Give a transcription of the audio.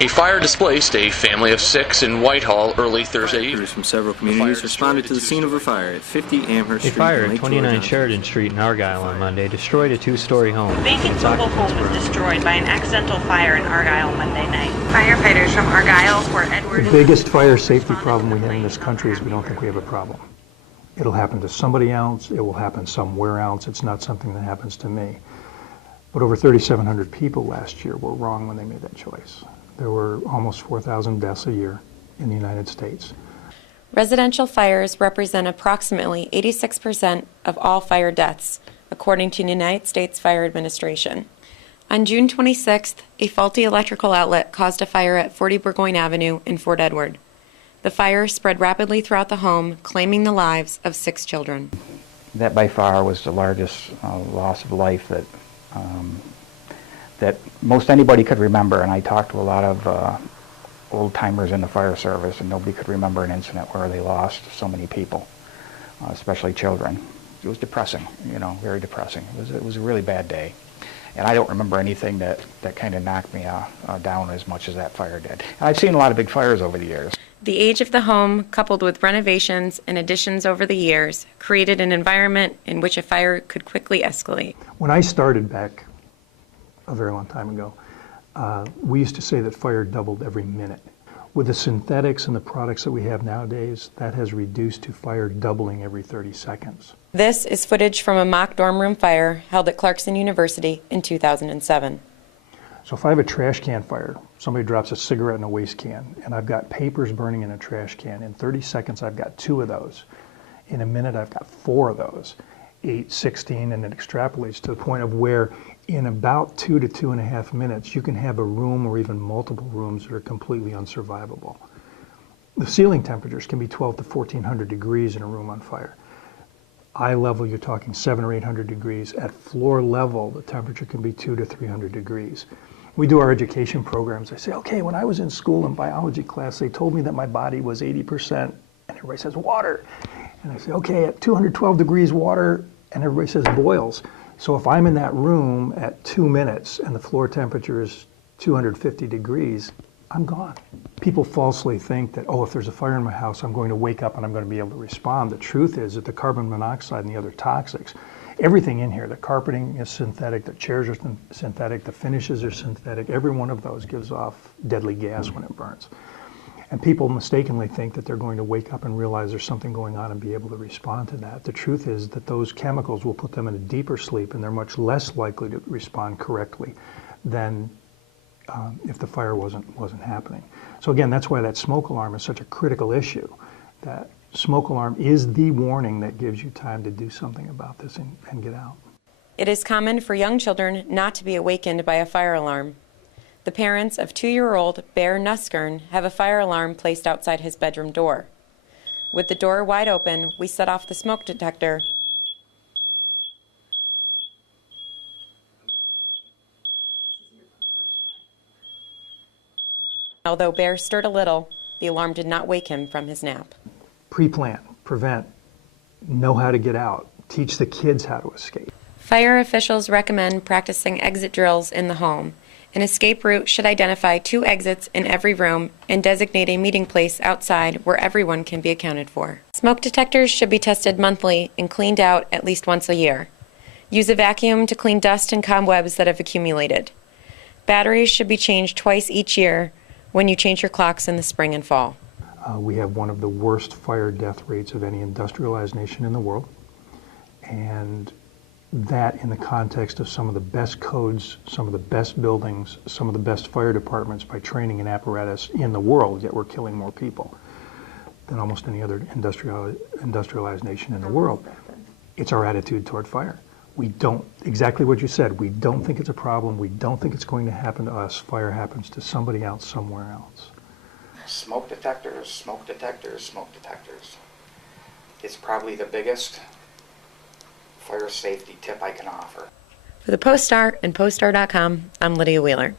A fire displaced a family of 6 in Whitehall early Thursday. Crews from several communities responded to the scene of a fire at 50 Amherst Street. A fire at 29 Sheridan Street in Argyle on Monday destroyed a 2-story home. A vacant mobile home was destroyed by an accidental fire in Argyle Monday night. Firefighters from Argyle, Fort Edward... The biggest fire safety problem we have in this country is we don't think we have a problem. It'll happen to somebody else, it will happen somewhere else, it's not something that happens to me. But over 3,700 people last year were wrong when they made that choice. There were almost 4,000 deaths a year in the United States. Residential fires represent approximately 86% of all fire deaths, according to the United States Fire Administration. On June 26th, a faulty electrical outlet caused a fire at 40 Burgoyne Avenue in Fort Edward. The fire spread rapidly throughout the home, claiming the lives of 6 children. That by far was the largest loss of life that most anybody could remember, and I talked to a lot of old-timers in the fire service, and nobody could remember an incident where they lost so many people, especially children. It was depressing, you know, very depressing. It was a really bad day, and I don't remember anything that kind of knocked me down as much as that fire did. And I've seen a lot of big fires over the years. The age of the home, coupled with renovations and additions over the years, created an environment in which a fire could quickly escalate. When I started back a very long time ago, we used to say that fire doubled every minute. With the synthetics and the products that we have nowadays, that has reduced to fire doubling every 30 seconds. This is footage from a mock dorm room fire held at Clarkson University in 2007. So if I have a trash can fire, somebody drops a cigarette in a waste can, and I've got papers burning in a trash can, in 30 seconds I've got 2 of those. In a minute I've got 4 of those. 8, 16, and it extrapolates to the point of where in about 2 to 2.5 minutes you can have a room or even multiple rooms that are completely unsurvivable. The ceiling temperatures can be 12 to 1400 degrees in a room on fire. Eye level, you're talking 700 or 800 degrees. At floor level, the temperature can be 200 to 300 degrees. We do our education programs. I say, okay, when I was in school in biology class, they told me that my body was 80%, and everybody says water. And I say, okay, at 212 degrees water, and everybody says boils. So if I'm in that room at 2 minutes and the floor temperature is 250 degrees, I'm gone. People falsely think that, oh, if there's a fire in my house, I'm going to wake up and I'm going to be able to respond. The truth is that the carbon monoxide and the other toxics, everything in here, the carpeting is synthetic, the chairs are synthetic, the finishes are synthetic, every one of those gives off deadly gas when it burns. And people mistakenly think that they're going to wake up and realize there's something going on and be able to respond to that. The truth is that those chemicals will put them in a deeper sleep, and they're much less likely to respond correctly than if the fire wasn't happening. So again, that's why that smoke alarm is such a critical issue. That smoke alarm is the warning that gives you time to do something about this and get out. It is common for young children not to be awakened by a fire alarm. The parents of 2-year-old Bear Nuskern have a fire alarm placed outside his bedroom door. With the door wide open, we set off the smoke detector. Although Bear stirred a little, the alarm did not wake him from his nap. Pre-plan, prevent, know how to get out, teach the kids how to escape. Fire officials recommend practicing exit drills in the home. An escape route should identify 2 exits in every room and designate a meeting place outside where everyone can be accounted for. Smoke detectors should be tested monthly and cleaned out at least once a year. Use a vacuum to clean dust and cobwebs that have accumulated. Batteries should be changed twice each year when you change your clocks in the spring and fall. We have one of the worst fire death rates of any industrialized nation in the world. And that in the context of some of the best codes, some of the best buildings, some of the best fire departments by training and apparatus in the world, yet we're killing more people than almost any other industrialized nation in the world. It's our attitude toward fire. We don't, exactly what you said, we don't think it's a problem, we don't think it's going to happen to us. Fire happens to somebody else somewhere else. Smoke detectors, smoke detectors, smoke detectors. It's probably the biggest fire safety tip I can offer. For the Post-Star and PostStar.com, I'm Lydia Wheeler.